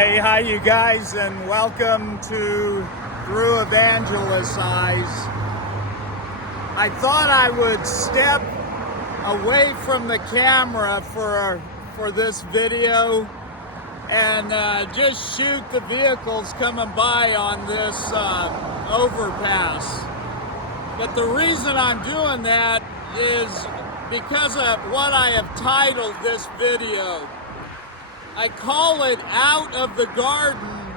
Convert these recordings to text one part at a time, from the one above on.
Hey, hi you guys, and welcome to Through Evangelist's Eyes. I thought I would step away from the camera for this video and just shoot the vehicles coming by on this overpass. But the reason I'm doing that is because of what I have titled this video. I call it Out of the Garden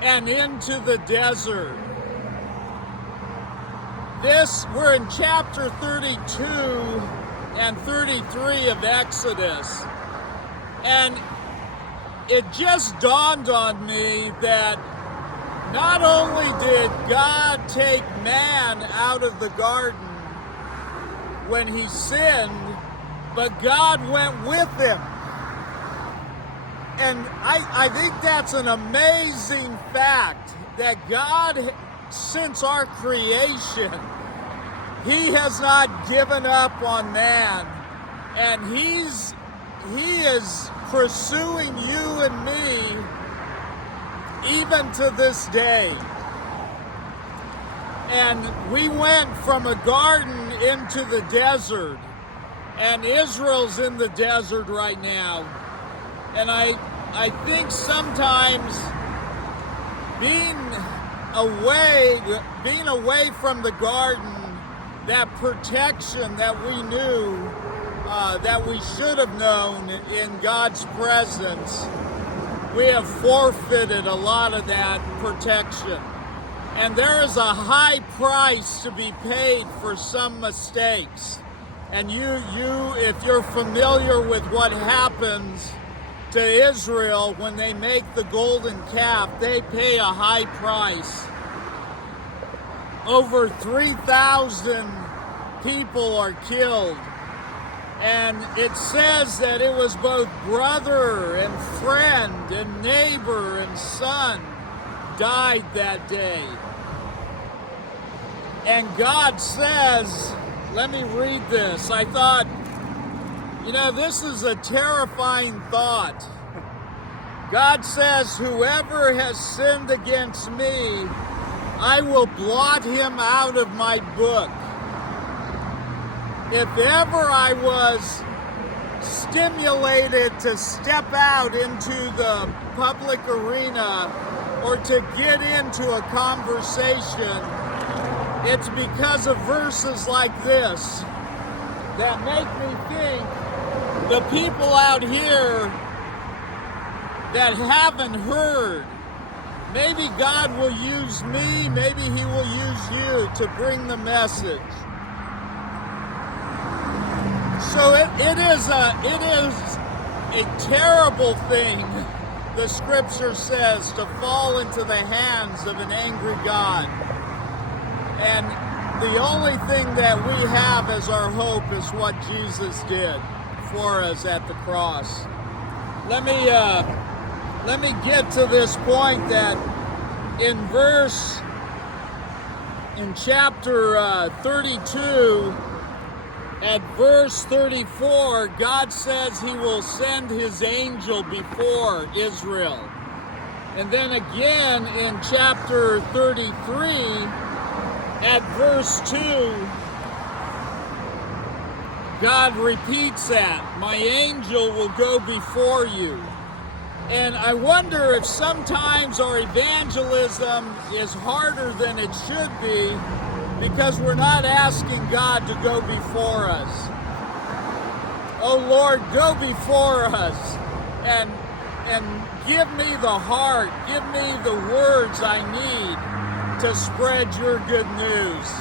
and Into the Desert. We're in chapter 32 and 33 of Exodus. And it just dawned on me that not only did God take man out of the garden when he sinned, but God went with him. And I think that's an amazing fact that God, since our creation, he has not given up on man. And he is pursuing you and me even to this day. And we went from a garden into the desert, and Israel's in the desert right now. And I think sometimes being away from the garden, that protection that we knew, that we should have known in God's presence, we have forfeited a lot of that protection. And there is a high price to be paid for some mistakes. And if you're familiar with what happens to Israel when they make the golden calf, they pay a high price. Over 3,000 people are killed. And it says that it was both brother and friend and neighbor and son died that day. And God says, let me read this. I thought, this is a terrifying thought. God says, whoever has sinned against me, I will blot him out of my book. If ever I was stimulated to step out into the public arena or to get into a conversation, it's because of verses like this that make me think the people out here that haven't heard, maybe God will use me, maybe he will use you to bring the message. So it is a terrible thing, the scripture says, to fall into the hands of an angry God. And the only thing that we have as our hope is what Jesus did for us at the cross. Let me get to this point that in chapter 32, at verse 34, God says he will send his angel before Israel. And then again in chapter 33, at verse 2, God repeats that, my angel will go before you. And I wonder if sometimes our evangelism is harder than it should be because we're not asking God to go before us. Oh Lord, go before us and give me the heart, give me the words I need to spread your good news,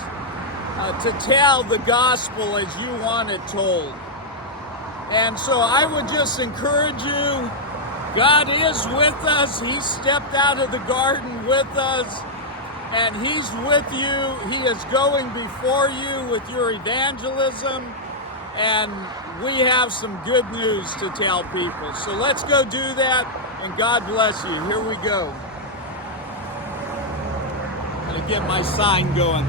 to tell the gospel as you want it told. And so I would just encourage you, God is with us. He stepped out of the garden with us, and he's with you. He is going before you with your evangelism, and we have some good news to tell people. So let's go do that, and God bless you. Here we go. I'm gonna get my sign going.